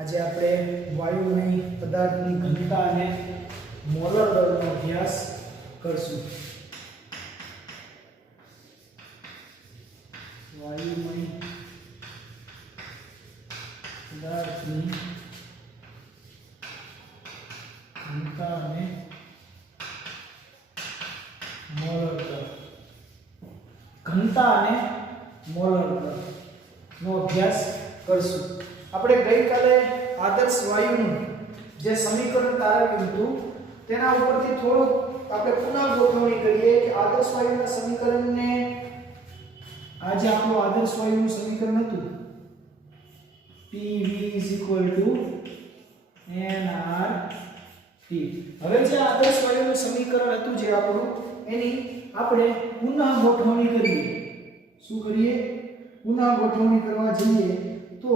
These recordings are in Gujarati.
આજે આપણે વાયુમય પદાર્થની ઘનતા અને મોલર દળનો અભ્યાસ કરશું. વાયુમય પદાર્થની ઘનતા અને મોલર દળ, ઘનતા અને મોલર દળનો અભ્યાસ કરશું. આપણે ગઈકાલે આદર્શ વાયુનું જે સમીકરણ તારવ્યું હતું તેના ઉપરથી થોડું આપણે પુનઃ ગોઠવણી કરીએ કે આદર્શ વાયુના સમીકરણને, આ જે આપણું આદર્શ વાયુનું સમીકરણ હતું PV nRT. હવે જે આદર્શ વાયુનું સમીકરણ હતું જે આપણું, એની આપણે પુનઃ ગોઠવણી કરીએ. શું કરીએ? પુનઃ ગોઠવણી કરવા જઈએ તો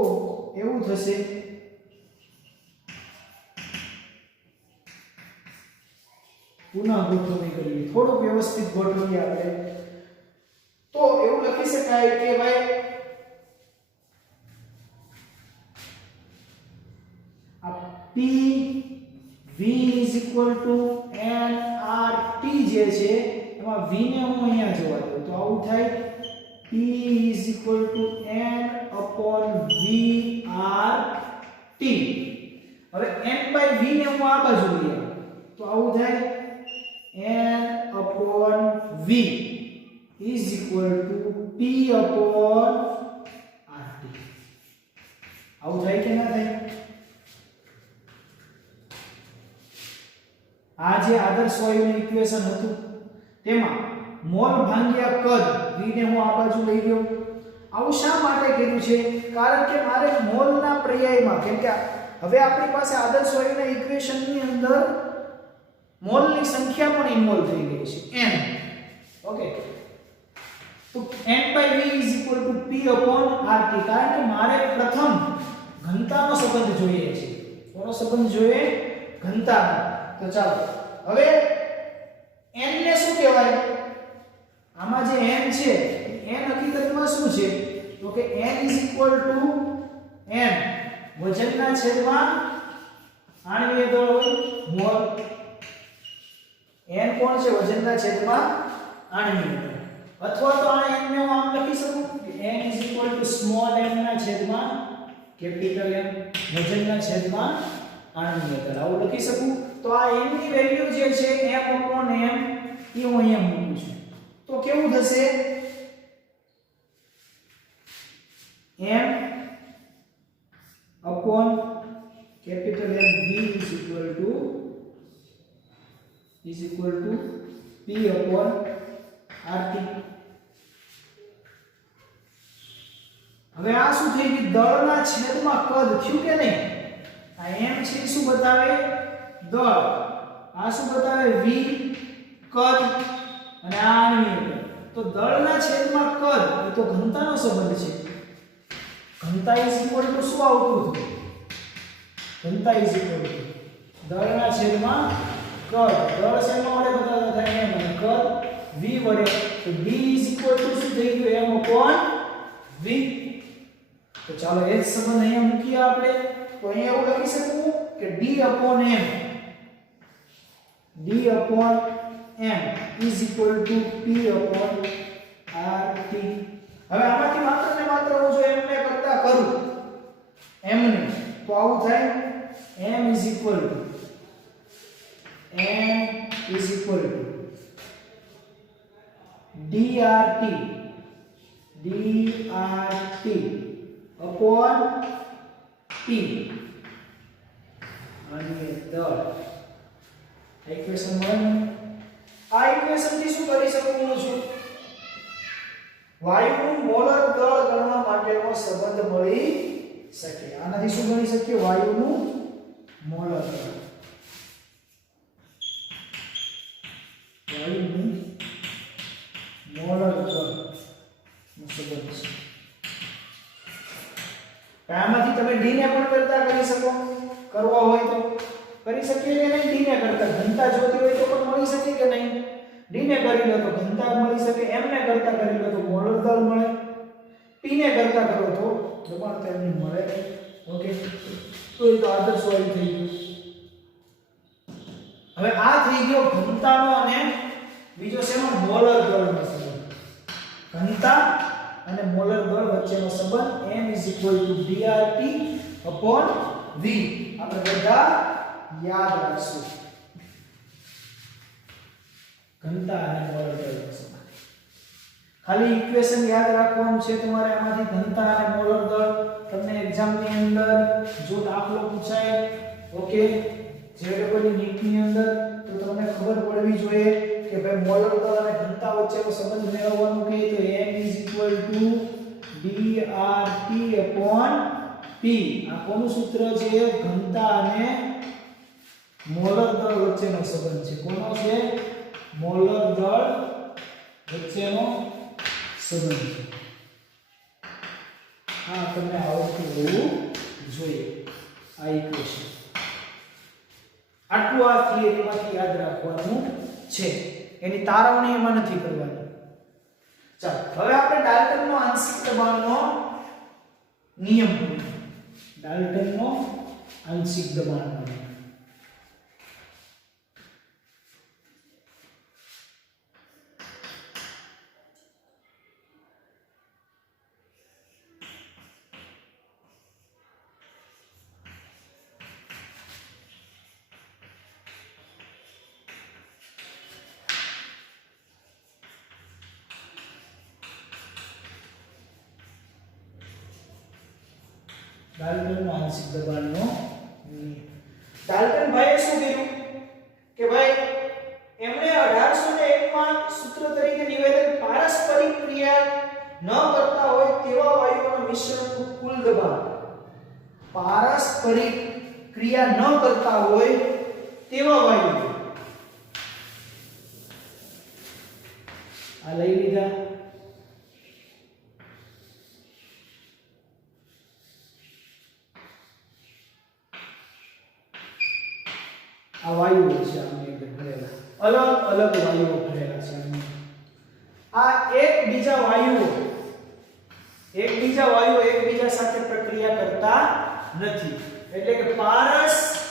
એવું થશે પુનઃ ગોઠવણી કરીએ, થોડું વ્યવસ્થિત ગોઠવીએ આપણે તો એવું લખી શકાય કે ભાઈ આ PV nRT જે છે એમાં V ને હું અહીંયા જોવા દઉં તો આવું થાય P n/VRT. હવે n/V ને હું આ બાજુ લઈ આવું તો આવું થાય n/V P/RT. આવું થાય કે ના થાય? આ જે આદર્શ વાયુનું ઇક્વેશન હતું તેમાં મોલ ભાગ્યા કદ V ને હું આ બાજુ લઈ ગયો. આવું શા માટે કર્યું છે? કારણ કે મારે મોલના પર્યાયમાં, કેમ કે હવે આપણી પાસે આદર્શ વાયુના ઇક્વેશનની અંદર મોલની સંખ્યા પણ ઇન્વોલ્વ થઈ ગઈ છે n. ઓકે, તો n/V P/RT. કારણ કે મારે પ્રથમ ઘનતાનો સંબંધ જોઈએ છે. કોનો સંબંધ જોઈએ? ઘનતાનો. તો ચાલો હવે n ને શું કહેવાય? આમાં જે n છે n હકીકતમાં શું છે? તો કે n n વજનના છેદમાં આણ્વીય દળ હોય મોલ. n કોણ છે? વજનના છેદમાં આણ્વીય દળ. અથવા તો આ n ને હું આમ લખી શકું કે n સ્મોલ m ના છેદમાં કેપિટલ M, વજનના છેદમાં આણ્વીય દળ. આવું લખી શકું. તો આ n ની વેલ્યુ જે છે m/m એ હું અહીંયા મૂકું છું. તો કેવું થશે? m upon capital M V is equal to P/RT. હવે આ શું થઈ ગયું? દળના છેદમાં કદ થયું કે નહીં? આ m છે શું બતાવે? દળ. આ શું બતાવે? V કદ અને આ આણ્વીય દળ. તો દળના છેદમાં કદ એ તો ઘનતાનો સંબંધ છે. ઘનતા ઇઝ ઇક્વલ ટુ શું આવતું હતું? ઘનતા ઇઝ ઇક્વલ ટુ દળના છેદમાં કદ. દળ શેમાં વડે બતાવતા થાય? m અને કદ v વડે. તો d ઇઝ ઇક્વલ ટુ શું થઈ ગયું? m/v. તો ચાલો એ જ સંબંધ અહીંયા મૂકીએ આપણે. તો અહીંયા એવું લખી શકું કે d/m is equal to P/RT. હવે આમાંથી માત્ર ને માત્ર હું જો m ને કરતા કરું m ને, તો આવું થાય m is equal to dRT upon P અને દળ. ઇક્વેશન 1. આ ઇક્વેશન થી શું કરી શકું છું? વાયુનું મોલર દળ ગણવા માટેનો સંબંધ મળી શકે. આનાથી શું ગણી શકીએ? વાયુનું મોલર દળ. વાયુનું મોલર દળનો સંબંધ છે. આમાંથી તમે d ને પણ કરતા કરી શકો. કરવા હોય તો કરી શકીએ કે નહીં? d ને કરતા ઘનતા જોતી હોય તો પણ મળી શકે કે નહીં? d ને કરી લો તો ઘનતા મળી શકે, m ને કરતા કરી લો તો મોલર દળ મળે, p ને કરતા કરો તો દબાણ તેમને મળે. ઓકે, આદર્શ વાયુ થઈ ગયું. હવે આ થઈ ગયો ઘનતાનો અને બીજો શેનો મોલર દળનો સંબંધ. ઘનતા અને મોલર દળ વચ્ચેનો સંબંધ m dRT/v. આપણે બધા યાદ રાખશું. ઘનતા અને મોલર દળનો સંબંધ. ખાલી ઇક્વેશન યાદ રાખવાનું છે તમારે. આમાંથી ઘનતા અને મોલર દળ તમને એક્ઝામ ની અંદર જો દાખલો પૂછાય, ઓકે, જેડબલની નીટની અંદર, તો તમને ખબર પડવી જોઈએ કે ભાઈ મોલર દળ અને ઘનતા વચ્ચેનો સંબંધ મેળવવાનો કે તો m dRT/p. આ કોનું સૂત્ર છે? ઘનતા અને મોલર દળ વચ્ચેનો સંબંધ છે. કોનો છે? મોલર દળ વચ્ચેનો સંબંધ છે. હા, તમને આવડતું હોવું જોઈએ આ ઇક્વેશન. આટલું આ થિયરીમાંથી યાદ રાખવાનું છે. એની તારવણી એમાં નથી કરવાની. ચાલો, હવે આપણે ડાલ્ટનનો આંશિક દબાણનો નિયમ જોઈએ. ડાલ્ટનનો આંશિક દબાણનો નિયમ. ડાલ્ટનનો આંશિક દબાણનો નિયમ. ડાલ્ટન ભાઈએ શું કર્યું કે ભાઈ એમણે 1801 માં સૂત્ર તરીકે નિવેદન પારસ્પરિક ક્રિયા ન કરતા હોય તેવા વાયુઓના મિશ્રણનું કુલ દબાણ. પારસ્પરિક ક્રિયા ન કરતા હોય તેવા વાયુઓ આ લઈ લીધા. આ વાયુઓ છે આની અંદર ભરેલા, અલગ અલગ વાયુઓ ભરેલા છે. આ એકબીજા વાયુઓ એકબીજા સાથે પ્રક્રિયા કરતા નથી. એટલે કે પારસ્પરિક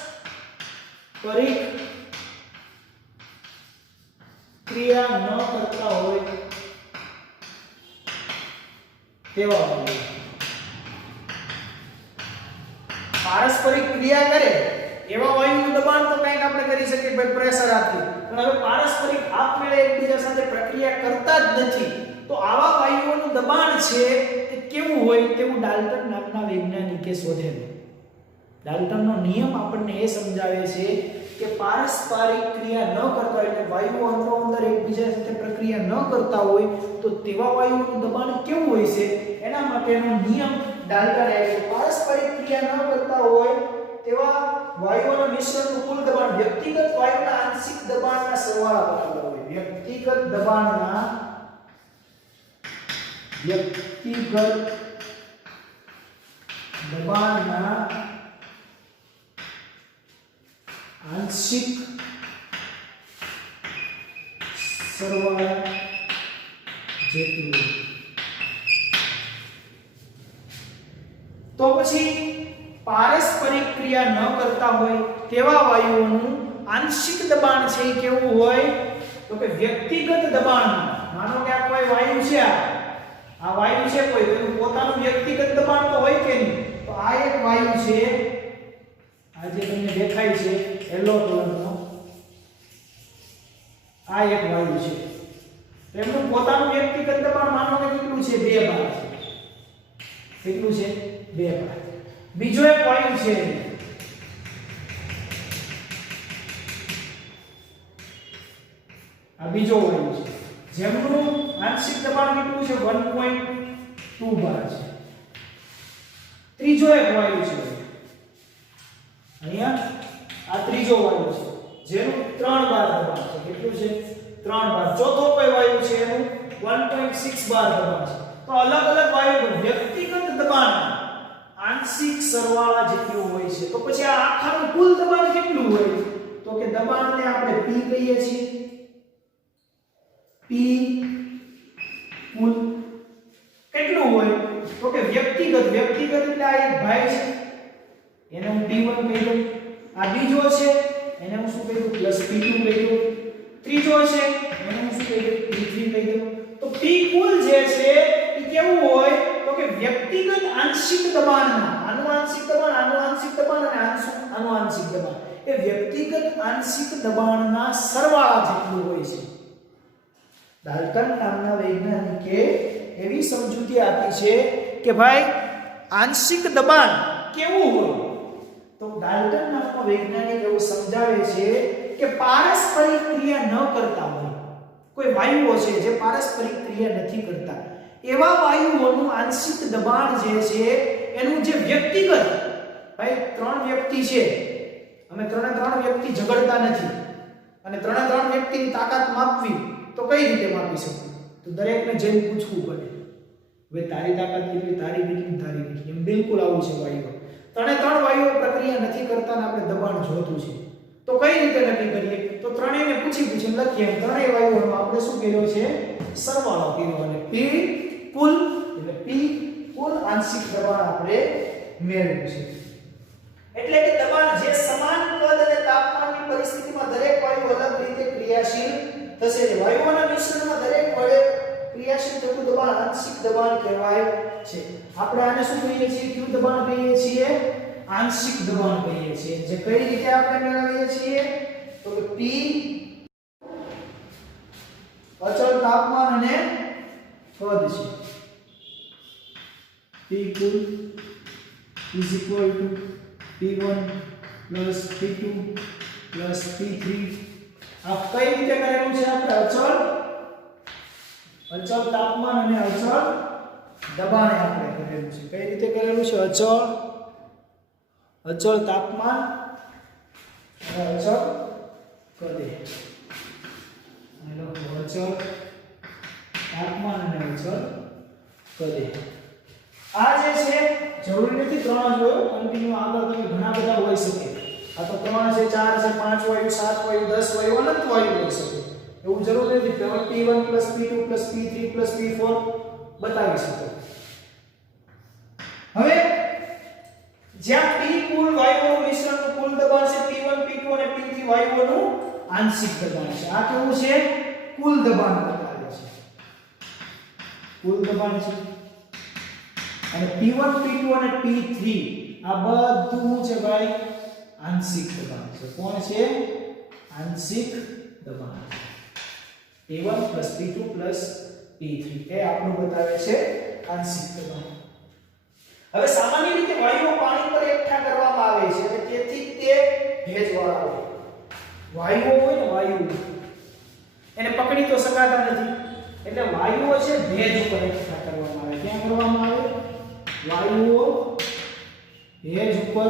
ક્રિયા ન કરતા હોય તેવા વાયુઓ. પારસ્પરિક ક્રિયા કરે એવા વાયુનું દબાણ તો કંઈક આપણે કરી શકીએ, ભાઈ પ્રેશર આપીએ, પણ હવે પારસ્પરિક આપમેળે એકબીજા સાથે પ્રક્રિયા કરતા જ નથી, તો આવા વાયુઓનું દબાણ છે એ કેવું હોય તેવું ડાલ્ટન નામના વૈજ્ઞાનિકે શોધેલું. ડાલ્ટનનો નિયમ આપણને એ સમજાવે છે કે પારસ્પરિક ક્રિયા ન કરતા હોય, એટલે વાયુઓ અંદરોઅંદર એકબીજા સાથે પ્રક્રિયા ન કરતા હોય તો તેવા વાયુઓનું દબાણ કેવું હોય છે એના માટેનો નિયમ ડાલ્ટન આપ્યો. પારસ્પરિક ક્રિયા ન કરતા હોય તેવા વાયુઓના મિશ્રણનું કુલ દબાણ વ્યક્તિગત વાયુના આંશિક દબાણના સરવાળા બરાબર હોય. વ્યક્તિગત દબાણના આંશિક સરવાળા જેટલું. તો પછી પારસ્પરિક ક્રિયા ન કરતા હોય તેવા વાયુઓનું આંશિક દબાણ છે એ કેવું હોય તો કે વ્યક્તિગત દબાણ. માનો કે આ કોઈ વાયુ છે, આ વાયુ છે કોઈ, એનું પોતાનું વ્યક્તિગત દબાણ તો હોય કે નહીં. તો આ એક વાયુ છે, આ જે તમને દેખાય છે યલો કલરનો, આ એક વાયુ છે. એનું પોતાનું વ્યક્તિગત દબાણ માનો કે કેટલું છે? 2 બાર છે. કેટલું છે? 2 બાર. બીજો એક વાયુ છે, આ બીજો વાયુ છે જેમનું આંશિક દબાણ કેટલું છે? 1.2 બાર છે. ત્રીજો એક વાયુ છે અહીંયા, આ ત્રીજો વાયુ છે જેનું 3 બાર દબાણ છે. કેટલું છે? 3 બાર. ચોથો કોઈ વાયુ છે એનું 1.6 બાર દબાણ છે. તો અલગ અલગ વાયુનું વ્યક્તિગત દબાણ આંશિક સરવાળા જેટલું હોય છે. તો પછી આ આખાનું કુલ દબાણ કેટલું હોય તો કે દબાણને આપણે P કહીએ છીએ. P કુલ કેટલું હોય તો કે વ્યક્તિગત એટલે આ એક ભાઈ છે એને હું P P1 કહી દઉં, આ બીજો છે એને હું શું કહી દઉં +P2 કહી દઉં, ત્રીજો છે એને હું શું કહી દઉં P3 કહી દઉં. તો P કુલ જે છે એ કેવું હોય તો કે વ્યક્તિગત આંશિક દબાણના આનું આંશિક દબાણ અને આનું આંશિક દબાણ એ વ્યક્તિગત આંશિક દબાણના સરવાળા જેટલું હોય છે. ડાલ્ટન નામના વૈજ્ઞાનિકે એવી સમજૂતી આપી છે કે ભાઈ આંશિક દબાણ કેવું હોય તો ડાલ્ટન નામનો વૈજ્ઞાનિક એવું સમજાવે છે કે પારસ્પરિક ક્રિયા ન કરતા હોય કોઈ વાયુઓ છે જે પારસ્પરિક ક્રિયા નથી કરતા એવા વાયુઓનું આંશિક દબાણ જે છે એનું જે વ્યક્તિગત ભાઈ ત્રણ વ્યક્તિ છે અમે ત્રણ વ્યક્તિ ઝઘડતા નથી અને ત્રણ વ્યક્તિની તાકાત માપવી તો કઈ રીતે માપી શકું તો દરેકને જઈને પૂછવું પડે હવે તારી તાકાત કેટલી તારી કેટલી એમ બિલકુલ આવું છે વાયુઓ ત્રણ વાયુઓ પ્રક્રિયા નથી કરતા ને આપણે દબાણ જોતું છે તો કઈ રીતે નક્કી કરીએ તો ત્રણેયને પૂછી લખીએ ત્રણેય વાયુઓનો આપણે શું કર્યો છે સરવાળો કર્યો અને P કુલ એટલે P કુલ આંશિક દબાણ આપણે મેળવ્યું છે. એટલે કે દબાણ જે સમાન કદ અને તાપમાનની પરિસ્થિતિમાં દરેક વાયુ અલગ રીતે ક્રિયાશીલ થશે. વાયુઓના મિશ્રણમાં દરેક વડે ક્રિયાશીલ થતું દબાણ આંશિક દબાણ કહેવાય છે. આપણે આને શું કહીએ છીએ કયું દબાણ કહીએ છીએ આંશિક દબાણ કહીએ છીએ. જે કઈ રીતે આપણે મેળવીએ છીએ તો કે P અચળ તાપમાન અને કદ છે. P cool is equal to P1 plus P2 plus P3 આ કઈ રીતે કરેલું છે આપણે અચળ તાપમાન અને અચળ દબાણે આપણે કરેલું છે. કઈ રીતે કરેલું છે અચળ તાપમાન અને અચળ કદે અચળ તાપમાન અને અચળ કદે. આ જે છે જરૂરી નથી ત્રણ જ હોય કન્ટિન્યુ આગળ તમે ઘણા બધા હોઈ શકે આ તો 3 છે 4 છે 5 વાયુ 7 વાયુ 10 વાયુ અનંત વાયુ હોઈ શકે એવું જરૂરી નથી કેવળ P1 P2 P3 P4 બતાવી શકો. હવે જ્યાં P કુલ વાયુઓનું મિશ્રણનું કુલ દબાણ છે P1 P2 અને P3 વાયુઓનું આંશિક દબાણ છે. આ કેવું છે કુલ દબાણ બતાવે છે કુલ દબાણ છે અને P1 P2 અને P3 આ બધું છે ભાઈ આંશિક દબાણ છે. કોણ છે આંશિક દબાણ P1 P2 P3 એ આપણું બતાવે છે આંશિક દબાણ. હવે સામાન્ય રીતે વાયુઓ પાણી પર એકઠા કરવામાં આવે છે અને તેથી તે ભેજવાળા હોય. વાયુઓ હોય ને વાયુ એને પકડી તો શકાતા નથી એટલે વાયુઓ છે ભેજ ઉપર એકઠા કરવામાં આવે. ક્યાં કરવામાં આવે વાયુઓ ભેજ ઉપર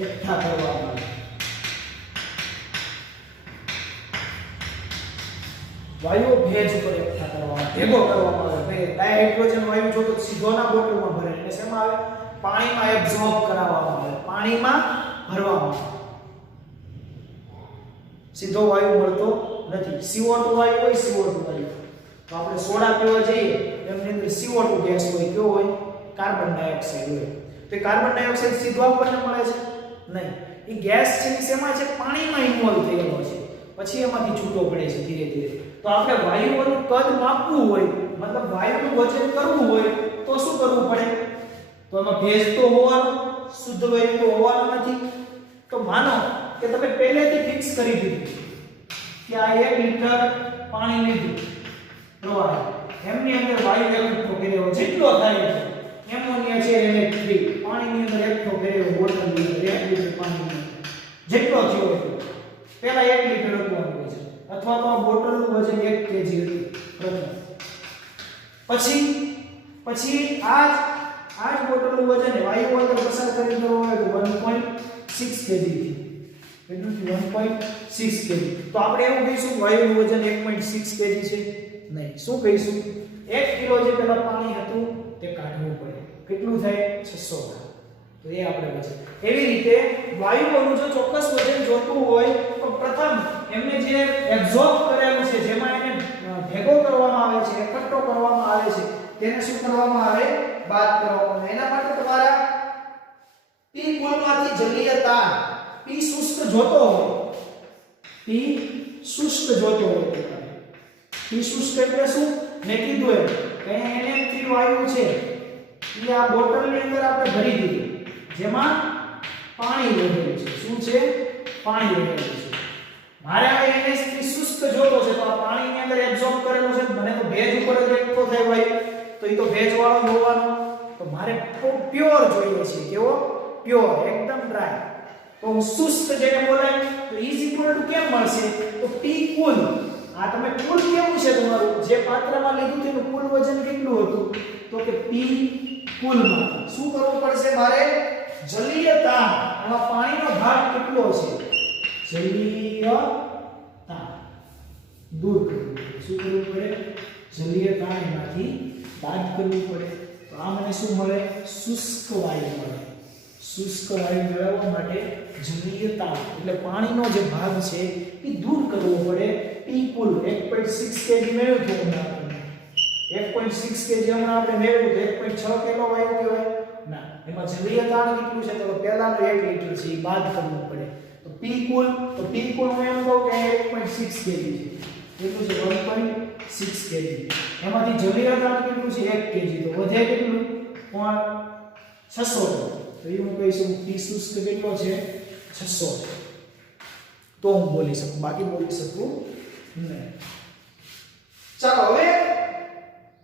એકઠા કરવામાં આવે. વાયુઓ ભેજ ઉપર એકઠા કરવામાં ભેગો કરવામાં આવે. ડાયહાઇડ્રોજન વાયુ જો તો સીધો ના બોટલમાં ભરે એટલે શેમાં આવે પાણીમાં એબ્સોર્બ કરાવવામાં આવે પાણીમાં ભરવામાં આવે. સીધો વાયુ મળતો નથી. CO2 વાયુ હોય CO2 વાયુ તો આપણે સોડા પીવા જઈએ એમની અંદર CO2 ગેસ હોય કયો હોય કાર્બન ડાયોક્સાઇડ હોય તો કાર્બન ડાયોક્સાઇડ સીધો આપણને મળે છે નહીં. એ ગેસ છે એ શેમાં છે પાણીમાં ઇન્વોલ્વ થયેલો છે પછી એમાંથી છૂટો પડે છે ધીરે ધીરે. તો આપણે વાયુઓનું કદ માપવું હોય મતલબ વાયુનું વજન કરવું હોય તો શું કરવું પડે તો એમાં ભેજ તો હોવાનો શુદ્ધ વાયુ તો હોવાનો નથી. તો માનો કે તમે પહેલેથી ફિક્સ કરી દીધું કે આ 1 લિટર પાણી લીધું પ્રવાહ એમની અંદર વાયુ એકઠો કર્યો જેટલો થાય છે એમોનિયા છે NH3 પાણીની અંદર એકઠો કર્યો બોટલની અંદર 1 લિટર પાણીની જેટલો થયો હતો પહેલા 1 લિટર હતું વજન અથવા તો બોટલનું વજન 1 kg હતું પ્રથમ. પછી આ જ બોટલનું વજન વાયુ અંદર પસાર કરી દેવો હોય તો 1.6 kg થી કેટલું 1.6 kg. તો આપણે એવું કહીશું વાયુનું વજન 1.6 kg છે નહીં. શું કહીશું 1 કિલો જે પેલા પાણી હતું તે કાઢવું પડે કેટલું થાય 600 ગ્રામ. તો એ આપણે વજન એવી રીતે વાયુઓનું જો ચોક્કસ વજન જોતું હોય તો પ્રથમ એમને જે એબ્સોર્બ કરેલું છે જેમાં એને ભેગો કરવામાં આવે છે એકઠો કરવામાં આવે છે તેને શું કરવામાં આવે બાદ કરવામાં આવે. એના માટે તમારા કુલમાંથી જલીય તાણ P શુષ્ક જોતો હોય P શુષ્ક જોતો હોય P શુષ્ક એટલે શું મેં કીધું એમ કે NH3 વાયુ છે એ આ બોટલની અંદર આપણે ભરી દીધું જેમાં પાણી રહેલું છે શું છે પાણી રહેલું છે મારે હવે NH3 શુષ્ક જોતો છે તો આ પાણીની અંદર એબ્સોર્બ કરેલું છે મને તો ભેજ ઉપર જ એકઠો થાય ભાઈ તો એ તો ભેજ વાળો જોવાનો તો મારે પ્યોર જોઈએ છે કેવો પ્યોર એકદમ ડ્રાય તો શુષ્ક જેને બોલાય તો ઇઝ ઇક્વલ ટુ કેમ મળશે તો P કુલ આ તમે કુલ કેવું છે તમારું જે પાત્રમાં લીધું તેનું કુલ વજન કેટલું હતું તો કે P કુલમાં શું કરવું પડશે મારે જલીય તાણ આમાં પાણીનો ભાગ કેટલો છે જલીય તાણ દૂર કરવું શું કરવું પડે જલીય તાણમાંથી બાદ કરવું પડે તો આ મને શું મળે શુષ્ક વાયુ મળે શુષ્ક વાયુ મેળવવા માટે જલીય તાણ એટલે પાણીનો જે ભાગ છે એ દૂર કરવો પડે P કુલ 1.6 kg મેળવ્યું તો આપણે 1.6 kg હમણાં આપણે મેળવ્યું તો 1.6 કિલો વાયુ કહેવાય ના એમાં જલીય તાણ કેટલું છે તો પહેલાનું 1 લિટર છે એ બાદ કરવું પડે તો P કુલ હું એમ કહું કે 1.6 kg છે કેટલું છે 1.6 kg એમાંથી જલીય તાણ કેટલું છે 1 kg તો વધે કેટલું પણ 600 તો એ હું કહી શકું P શુષ્ક કેટલો છે 600 તો હું બોલી શકું બાકી બોલી શકું નહીં ચાલો હવે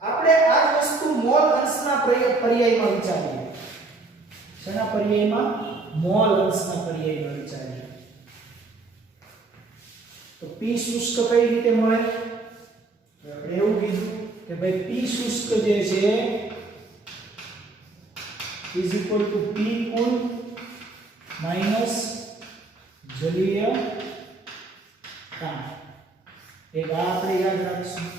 આપણે આ વસ્તુ મોલ અંશના પર્યાયમાં વિચારીએ શેના પર્યાયમાં મોલ અંશના પર્યાયમાં વિચારીએ તો P શુષ્ક કઈ રીતે મળે તો આપણે એવું કીધું કે ભાઈ P શુષ્ક જે છે is equal to P કુલ માઈનસ જલીય તાણ એક આ આપણે યાદ રાખીશું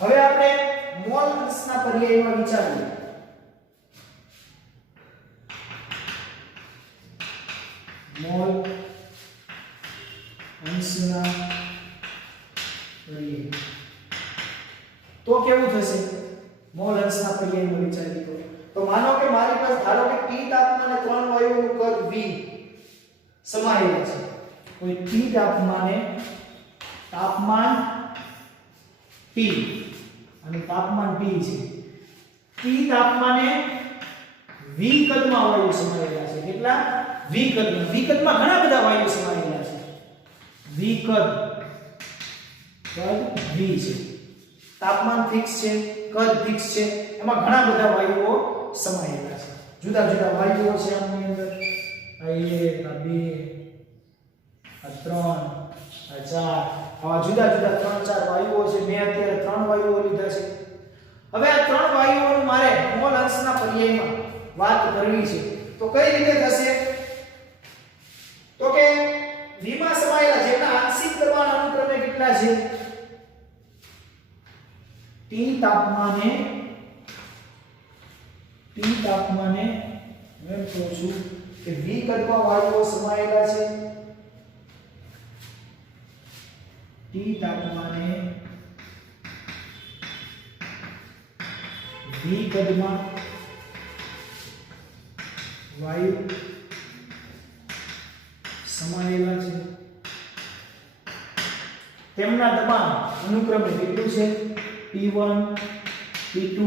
હવે આપણે મોલ અંશના પર્યાયમાં વિચારીએ મોલ અંશના પર્યાય તો કેવું થશે મોલ અંશના પર્યાયમાં વિચારીએ તો માનો કે મારી પાસે ધારો કે T તાપમાને 3 વાયુઓનું કદ V સમાયેલ છે કોઈ T તાપમાન P અને તાપમાન P છે T તાપમાને V કદમાં વાયુ સમાયેલા છે કેટલા V કદમાં ઘણા બધા વાયુ સમાયેલા છે V કદ V છે તાપમાન ફિક્સ છે કદ ફિક્સ છે એમાં ઘણા બધા વાયુઓ સમાયેલા છે જુદા જુદા વાયુઓ છે આની અંદર આ 1 આ 2 આ 3 આ 4 આવા જુદા જુદા 3-4 વાયુઓ છે મેં અત્યારે 3 વાયુઓ લીધા છે હવે આ 3 વાયુઓનું મારે મોલ અંશના પર્યાયમાં વાત કરવી છે તો કઈ રીતે થશે તો કે V માં સમાયેલા જેના આંશિક દબાણ અનુક્રમે કેટલા છે T તાપમાને એમ કહું છું કે V કદમાં વાયુઓ સમાયેલા છે T તાપમાને V કદમાં વાયુ સમાયેલા છે તેમના દબાણ અનુક્રમે કેટલું છે P1 P2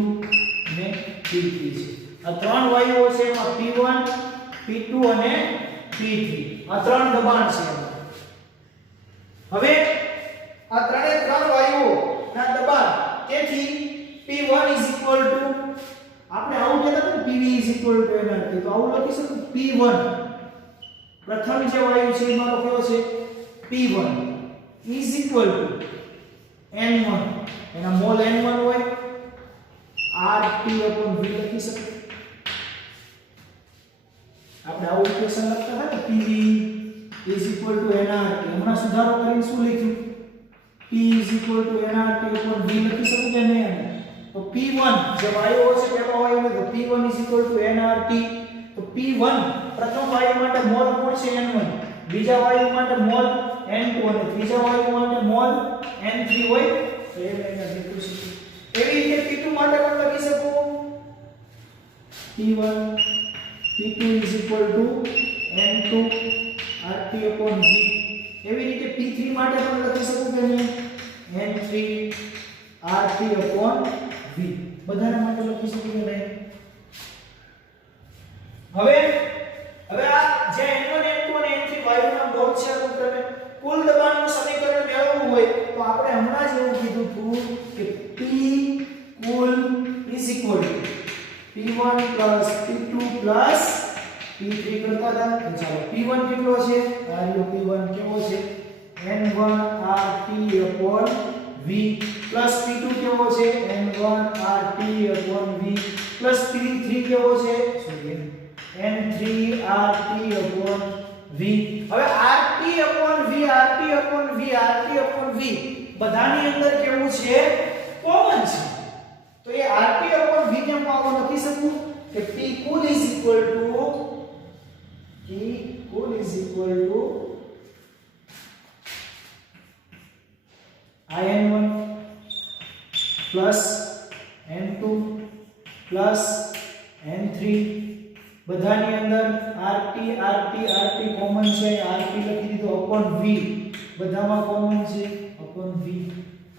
અને P3 છે આ ત્રણ વાયુઓ છે એમાં P1 P2 અને P3 આ ત્રણ દબાણ છે હવે આ ત્રણ વાયુઓ ના દબાણ તેથી P1 આપણે આવું કહેતા હતા PV nRT તો આવું લખી શકું P1 પ્રથમ જે વાયુ છે એ મારો કયો છે P1 N1 એના મોલ N1 હોય RT/V લખી શકીએ આપણે આવું ઇક્વેશન લખતા હતા કે PV nRT હમણાં સુધારો કરીને શું લખ્યું P nRT/V લખી શકું કે નહીં તો P1 જે વાયુઓ છે પેલો વાયુ તો P1 nRT તો P1 પ્રથમ વાયુ માટે મોલ કોણ છે N1 બીજા વાયુ માટે મોલ N2 અને ત્રીજા વાયુ માટે મોલ N3 હોય તો એ લઈને લખી શકું એવી રીતે P2 માટે પણ લખી શકું P1 P2 is equal to N2 RT upon V. એવી રીતે P3 માટે પણ લખી શકું કે નહીં N3 RT upon V. બધાના માટે લખી શકું કે નહીં? હવે આ જે N1 N2 અને N3 વાયુના મોલ છે તમે કુલ દબાણનું સમીકરણ મેળવવું હોય તો આપણે હમણાં જ એવું કીધું હતું કે P cool is equal to P1 plus P2 plus P3 કરતા હતા. ચાલો P1 કેટલો છે? આ રહ્યો P1 કેવો છે? N1 RT upon V plus P2 કેવો છે? N1 RT upon V plus P3 કેવો છે? Sorry N3 RT upon V. હવે RT upon V RT upon V RT upon V બધાની અંદર કેવું છે? કોમન છે. તો એ RT upon V ને હું આવો લખી શકું કે P cool is equal to IN1 plus N2 plus N3 બધાની અંદર RT કોમન છે. RT લખી દીધો upon V બધામાં કોમન છે upon V.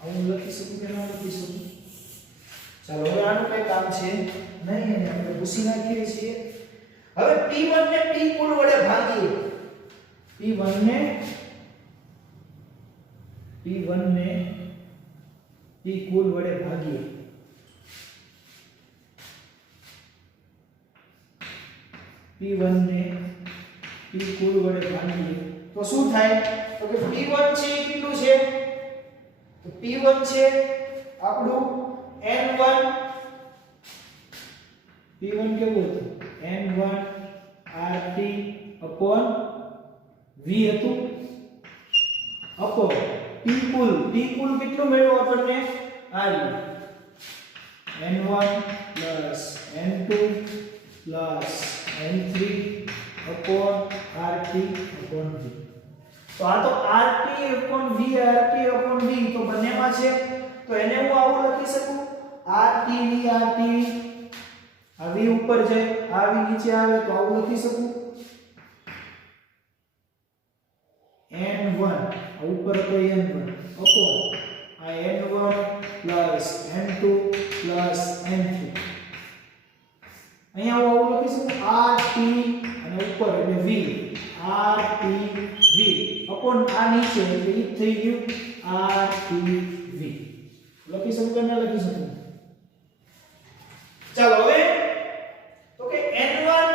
આવું લખી શકું કે ના લખી શકું? ચાલો હવે આનું કઈ કામ છે નહીં અને આપણે ભૂસી નાખીએ છીએ. હવે P1 ને P કુલ વડે ભાગીએ. P1 ને P કુલ વડે ભાગીએ. P1 ને P કુલ વડે ભાગીએ તો શું થાય? તો કે P1 છે કેટલું છે? તો P1 છે આપણું N1 P1 કેવું હતું? N1 RT upon V હતું upon P કુલ કેટલું મળ્યું આપણને? આ N1 plus N2 plus N3 upon RT upon V. તો આ તો RT upon V તો બંનેમાં છે. તો એને હું આવું લખી શકું RT આ V ઉપર જાય આ V નીચે આવે તો આવું લખી શકું N1 ઉપર તો N1 upon આ N1 plus N2 plus N3. અહીંયા હું આવું લખી શકું RT અને ઉપર એટલે V RT V upon આ નીચે એટલે ઈ થઈ ગયું RT V. લખી શકું કે ના લખી શકું? ચાલો હવે તો કે N1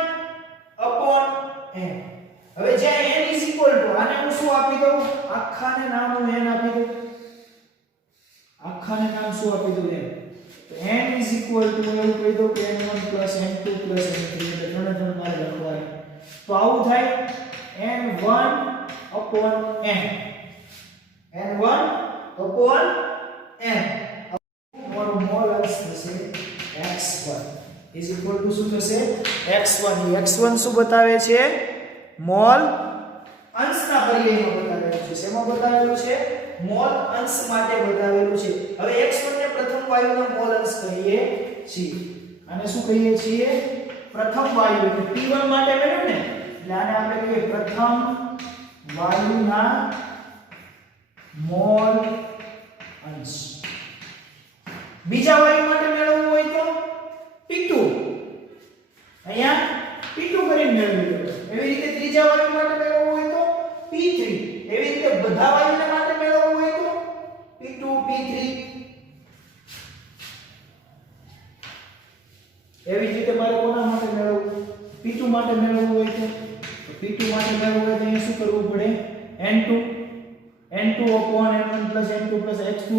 upon N. હવે જ્યાં N is equal to આને હું શું આપી દઉં? આખાને નામ હું N આપી દઉં. આખાને નામ શું આપી દઉં? N. તો N is equal to એવું કહી દઉં કે N1 plus N2 plus N3 એટલે ત્રણ મારે લખવાનું. તો આવું થાય N1 upon N. N1 upon N. અમારો મોલ અંશ થશે x1 is equal to શું થશે? x1. x1 શું બતાવે છે? મોલ અંશના પર્યાયમાં બતાવેલું છે. શેમાં બતાવેલું છે? મોલ અંશ માટે બતાવેલું છે. હવે x1 ને પ્રથમ વાયુનો મોલ અંશ કહીએ છીએ. આને શું કહીએ છીએ? પ્રથમ વાયુ. એટલે P1 માટે મેળવ્યું ને એટલે આને આપણે કહીએ પ્રથમ વાયુના મોલ અંશ. બીજા વાયુ માટે મેળવવું હોય તો P2 અહીંયા P2 કરીને મેળવી લો. એવી રીતે ત્રીજા વાયુ માટે મેળવવું હોય તો P3. એવી રીતે બધા વાયુના માટે મેળવવું હોય તો P2 P3. એવી રીતે મારે કોના માટે મેળવવું? P2 માટે મેળવવું હોય તો P2 માટે મેળવવું હોય તો અહીંયા શું કરવું પડે? N2 upon N1 plus N2 plus H2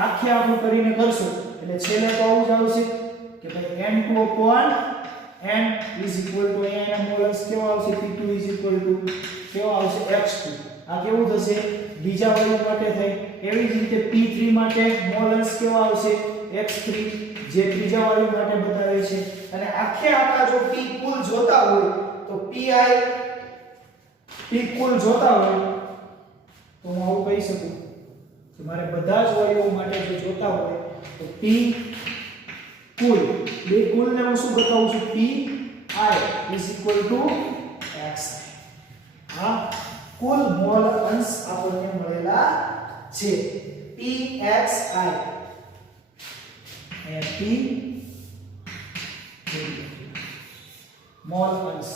આખે આખું કરીને કરશો એટલે છેલ્લે તો આવું જ આવશે કે ભાઈ N2 upon N is equal to અહીંયા મોલ અંશ કેવો આવશે? P2 is equal to કેવો આવશે? X2. આ કેવું થશે? બીજા વાયુ માટે થાય. એવી જ રીતે P3 માટે મોલ અંશ કેવો આવશે? X3 જે ત્રીજા વાયુ માટે બતાવે છે. અને આખે આખા જો P કુલ જોતા હોય તો P કુલ જોતા હોય તો હું આવું કહી શકું કે મારે બધા જ વાયુઓ માટે જો જોતા હોય તો P કુલ બે કુલને હું શું બતાવું છું pi is equal to xi હા કુલ મોલ અંશ આપણને મળેલા છે pxi મોલ અંશ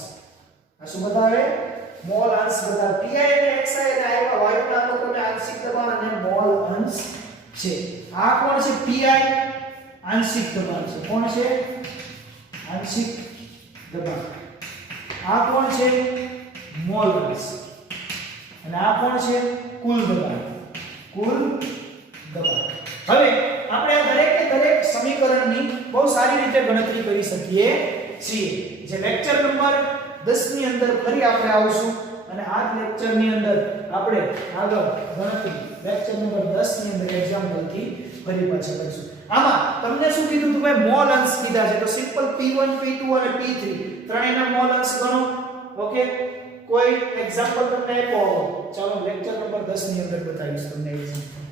આ શું બતાવે મોલ અંશ બતાવે pi અને xi એટલે આયા વાયુના અનુક્રમે આંશિક દબાણ અને મોલ અંશ છે આ કોણ છે pi આંશિક દબાણ છે કોણ છે આંશિક દબાણ આ કોણ છે મોલ અંશ અને આ કોણ છે કુલ દબાણ હવે આપણે આ દરેક સમીકરણની બહુ સારી રીતે ગણતરી કરી શકીએ છીએ જે લેક્ચર નંબર 10 ની અંદર ફરી આપણે આવશું અને આ લેક્ચર ની અંદર આપણે આગળ ગણતરી લેક્ચર નંબર 10 ની અંદર એક્ઝામ્પલ થી ફરી પાછા કરીશું આમાં તમને શું કીધું તું ભાઈ મોલ અંશ કીધા છે તો સિમ્પલ p1 p2 અને p3 ત્રણેયના મોલ અંશ ગણો ઓકે કોઈ એક્ઝામ્પલ તમને આપો ચાલો લેક્ચર નંબર 10 ની અંદર બતાવીશ તમને એક્ઝામ્પલ